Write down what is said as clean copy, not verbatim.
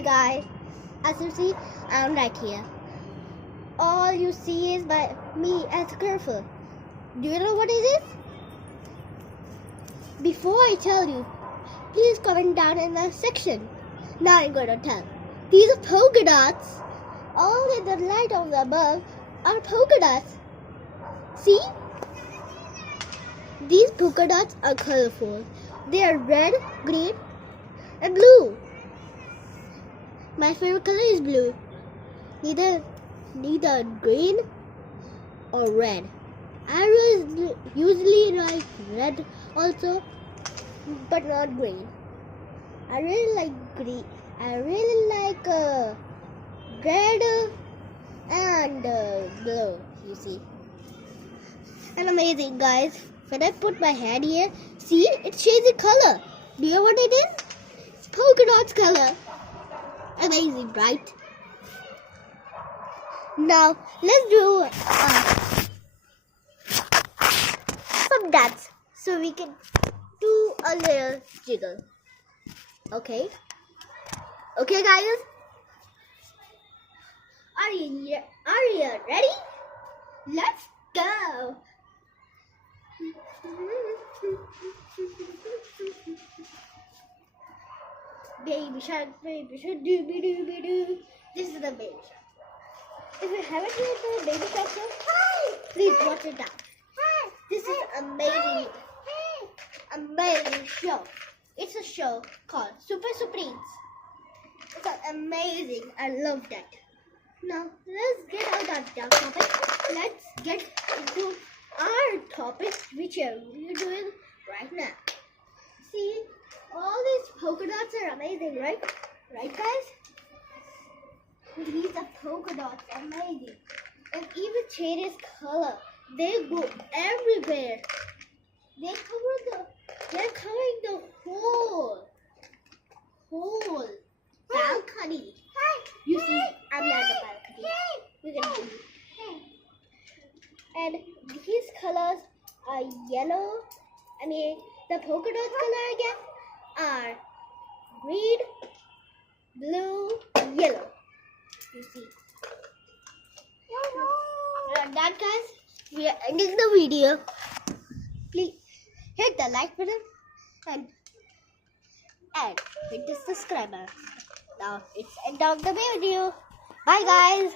Hi guys, as you see, I'm right here. All you see is me as a cursor. Do you know what it is? Before I tell you, please comment down in the section. Now I'm going to tell. These are polka dots. All in the light of the above are polka dots. See? These polka dots are colorful. They are red, green, and blue. My favorite color is blue. Neither green or red. I usually like red also, but not green. I really like green. I really like red and blue. You see, and amazing, guys. When I put my hand here, see, it changes color. Do you know what it is? It's polka dots color. Amazing, right? Now let's do some dance so we can do a little jiggle. Okay, guys. Are you ready? Let's go. Baby shark, dooby dooby doo. This is the baby shark. If you haven't heard the baby shark song, please watch it out. This is amazing show. It's a show called Super Supremes. It's amazing. I love that. Now let's get out of that topic. Let's get into our topic, which we're doing right now. See, all these polka dots are amazing, right? Right, guys? These are polka dots, amazing. And even changes color. They go everywhere. They're covering the whole balcony. You see, I'm not the balcony. You can see. And these colors are yellow. The polka dot color again are green, blue, yellow. You see. And that, guys, we are ending the video. Please hit the like button and hit the subscribe button. Now it's end of the video. Bye, guys.